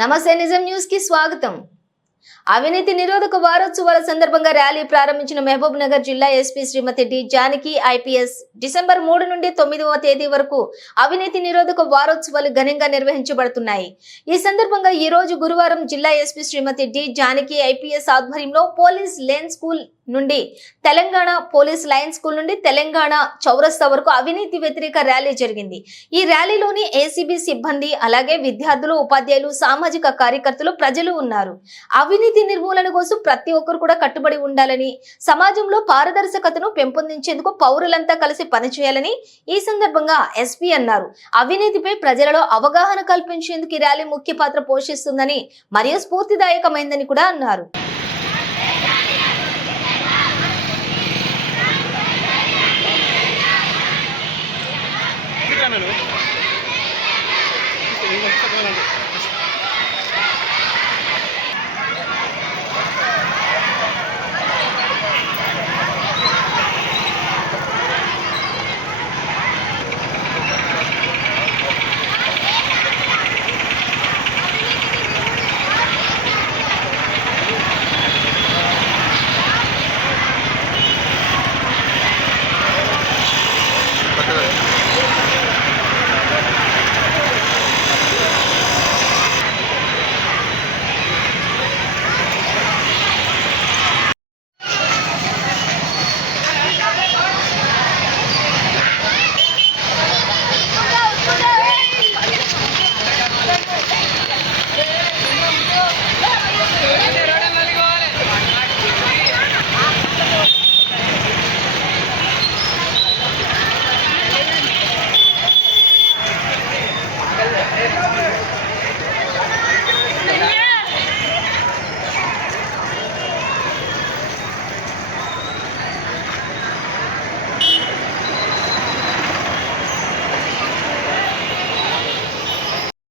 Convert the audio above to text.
నమస్తే నిజం న్యూస్కి స్వాగతం. అవినీతి నిరోధక వారోత్సవాల సందర్భంగా ర్యాలీ ప్రారంభించిన మహబూబ్ నగర్ జిల్లా SP Shrimati D Janaki IPS. December మూడు నుండి తొమ్మిదవ తేదీ వరకు అవినీతి నిరోధక వారోత్సవాలు ఘనంగా నిర్వహించబడుతున్నాయి. ఈ సందర్భంగా ఈ రోజు గురువారం జిల్లా SP Shrimati D Janaki IPS ఆధ్వర్యంలో పోలీస్ లేన్ స్కూల్ నుండి తెలంగాణ పోలీస్ లైన్ స్కూల్ నుండి తెలంగాణ చౌరస్తా వరకు అవినీతి వ్యతిరేక ర్యాలీ జరిగింది. ఈ ర్యాలీలోని ఏసీబీ సిబ్బంది అలాగే విద్యార్థులు ఉపాధ్యాయులు సామాజిక కార్యకర్తలు ప్రజలు ఉన్నారు. అవినీతి నిర్మూలన కోసం ప్రతి ఒక్కరు కూడా కట్టుబడి ఉండాలని సమాజంలో పారదర్శకతను పెంపొందించేందుకు పౌరులంతా కలిసి పనిచేయాలని ఈ సందర్భంగా ఎస్పీ అన్నారు. అవినీతిపై ప్రజలలో అవగాహన కల్పించేందుకు ఈ ర్యాలీ ముఖ్య పాత్ర పోషిస్తుందని మరియు స్ఫూర్తిదాయకమైందని కూడా అన్నారు. Channel Gracias. Yeah.